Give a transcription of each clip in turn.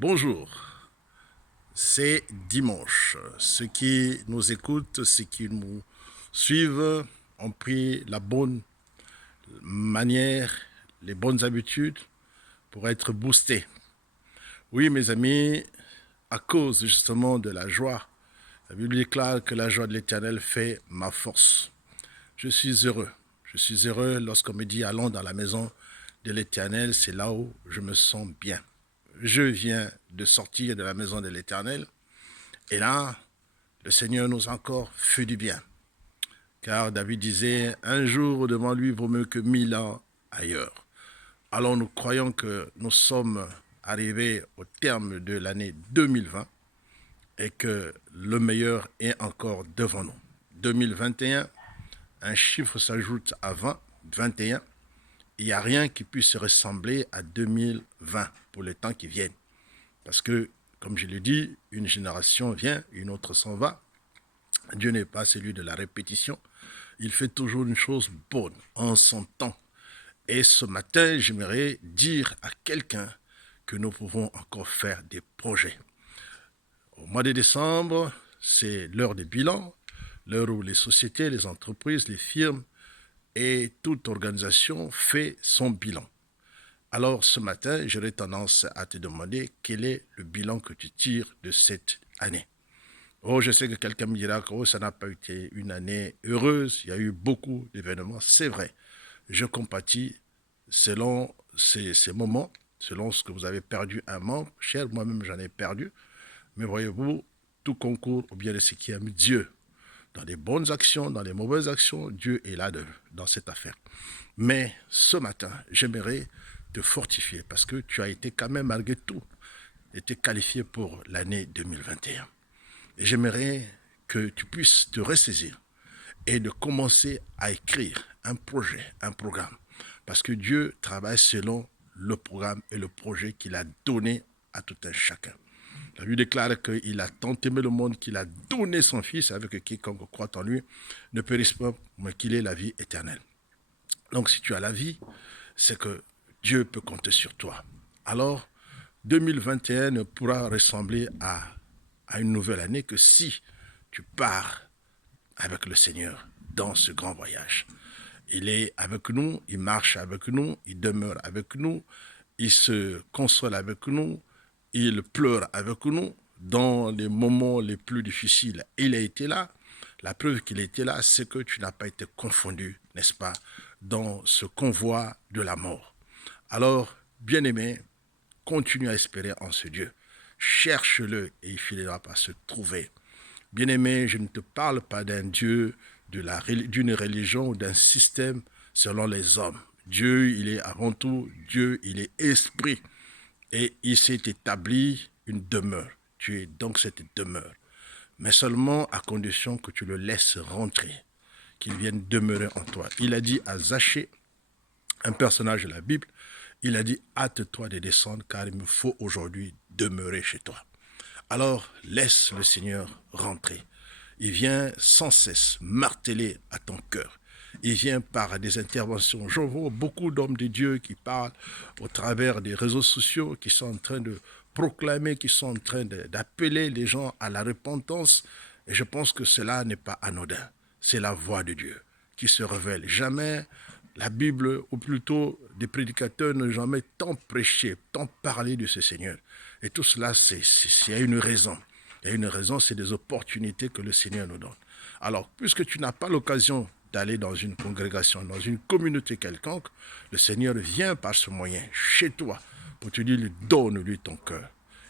Bonjour, c'est dimanche. Ceux qui nous écoutent, ceux qui nous suivent ont pris la bonne manière, les bonnes habitudes pour être boostés. Oui, mes amis, à cause justement de la joie, la Bible déclare que la joie de l'Éternel fait ma force. Je suis heureux. Je suis heureux lorsqu'on me dit allons dans la maison de l'Éternel, c'est là où je me sens bien. Je viens de sortir de la maison de l'Éternel et là, le Seigneur nous a encore fait du bien. Car David disait, un jour devant lui vaut mieux que 1000 ans ailleurs. Alors nous croyons que nous sommes arrivés au terme de l'année 2020 et que le meilleur est encore devant nous. 2021, un chiffre s'ajoute à 20, 21. Il n'y a rien qui puisse ressembler à 2020 pour les temps qui viennent. Parce que, comme je l'ai dit, une génération vient, une autre s'en va. Dieu n'est pas celui de la répétition. Il fait toujours une chose bonne en son temps. Et ce matin, j'aimerais dire à quelqu'un que nous pouvons encore faire des projets. Au mois de décembre, c'est l'heure des bilans, l'heure où les sociétés, les entreprises, les firmes et toute organisation fait son bilan. Alors ce matin, j'aurais tendance à te demander quel est le bilan que tu tires de cette année. Oh, je sais que quelqu'un me dira que ça n'a pas été une année heureuse, il y a eu beaucoup d'événements, c'est vrai. Je compatis selon ces moments, selon ce que vous avez perdu un membre. Cher, moi-même j'en ai perdu. Mais voyez-vous, tout concourt au bien de ceux qui aiment Dieu. Dans les bonnes actions, dans les mauvaises actions, Dieu est là dans cette affaire. Mais ce matin, j'aimerais te fortifier parce que tu as été quand même, malgré tout, été qualifié pour l'année 2021. Et j'aimerais que tu puisses te ressaisir et de commencer à écrire un projet, un programme. Parce que Dieu travaille selon le programme et le projet qu'il a donné à tout un chacun. La Bible déclare qu'il a tant aimé le monde qu'il a donné son Fils avec quiconque croit en lui ne périsse pas, mais qu'il ait la vie éternelle. Donc si tu as la vie, c'est que Dieu peut compter sur toi. Alors, 2021 ne pourra ressembler à une nouvelle année que si tu pars avec le Seigneur dans ce grand voyage. Il est avec nous, il marche avec nous, il demeure avec nous, il se console avec nous, il pleure avec nous dans les moments les plus difficiles. Il a été là. La preuve qu'il était là, c'est que tu n'as pas été confondu, n'est-ce pas, dans ce convoi de la mort. Alors, bien-aimé, continue à espérer en ce Dieu. Cherche-le et il finira par se trouver. Bien-aimé, je ne te parle pas d'un Dieu, d'une religion ou d'un système selon les hommes. Dieu, il est avant tout, Dieu, il est esprit. Et il s'est établi une demeure. Tu es donc cette demeure. Mais seulement à condition que tu le laisses rentrer, qu'il vienne demeurer en toi. Il a dit à Zachée, un personnage de la Bible, il a dit, hâte-toi de descendre car il me faut aujourd'hui demeurer chez toi. Alors laisse le Seigneur rentrer. Il vient sans cesse marteler à ton cœur. Il vient par des interventions. Je vois beaucoup d'hommes de Dieu qui parlent au travers des réseaux sociaux, qui sont en train de proclamer, qui sont en train d'appeler les gens à la repentance. Et je pense que cela n'est pas anodin. C'est la voix de Dieu qui se révèle. Jamais la Bible, ou plutôt des prédicateurs, n'ont jamais tant prêché, tant parlé de ce Seigneur. Et tout cela, c'est une raison. Il y a une raison, c'est des opportunités que le Seigneur nous donne. Alors, puisque tu n'as pas l'occasion d'aller dans une congrégation, dans une communauté quelconque, le Seigneur vient par ce moyen, chez toi, pour te dire, donne-lui ton cœur.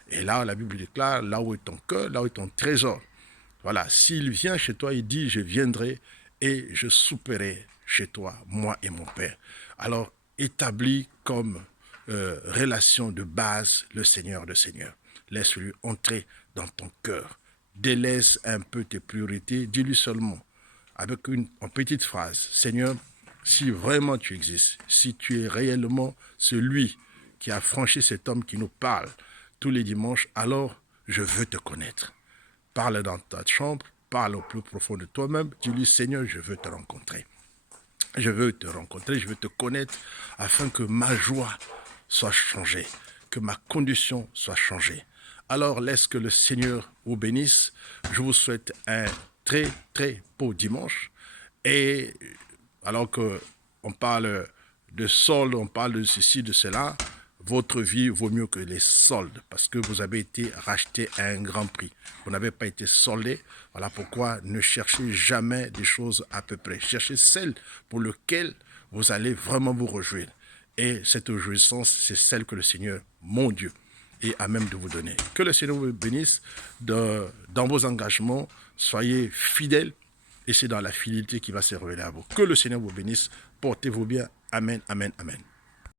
Et là, la Bible déclare, là où est ton cœur, là où est ton trésor. Voilà, s'il vient chez toi, il dit, je viendrai et je souperai chez toi, moi et mon Père. Alors, établis comme relation de base le Seigneur de Seigneur. Laisse-lui entrer dans ton cœur. Délaisse un peu tes priorités. Dis-lui seulement, avec une petite phrase, Seigneur, si vraiment tu existes, si tu es réellement celui qui a franchi cet homme qui nous parle tous les dimanches, alors je veux te connaître. Parle dans ta chambre, parle au plus profond de toi-même. Dis-lui, Seigneur, je veux te rencontrer. Je veux te rencontrer, je veux te connaître afin que ma joie soit changée, que ma condition soit changée. Alors laisse que le Seigneur vous bénisse. Je vous souhaite un très très beau dimanche. Et alors qu'on parle de soldes, on parle de ceci, de cela, votre vie vaut mieux que les soldes parce que vous avez été racheté à un grand prix. Vous n'avez pas été soldé. Voilà pourquoi ne cherchez jamais des choses à peu près. Cherchez celles pour lesquelles vous allez vraiment vous réjouir. Et cette jouissance, c'est celle que le Seigneur, mon Dieu, est à même de vous donner. Que le Seigneur vous bénisse dans vos engagements. Soyez fidèles et c'est dans la fidélité qui va se révéler à vous. Que le Seigneur vous bénisse. Portez-vous bien. Amen, amen, amen.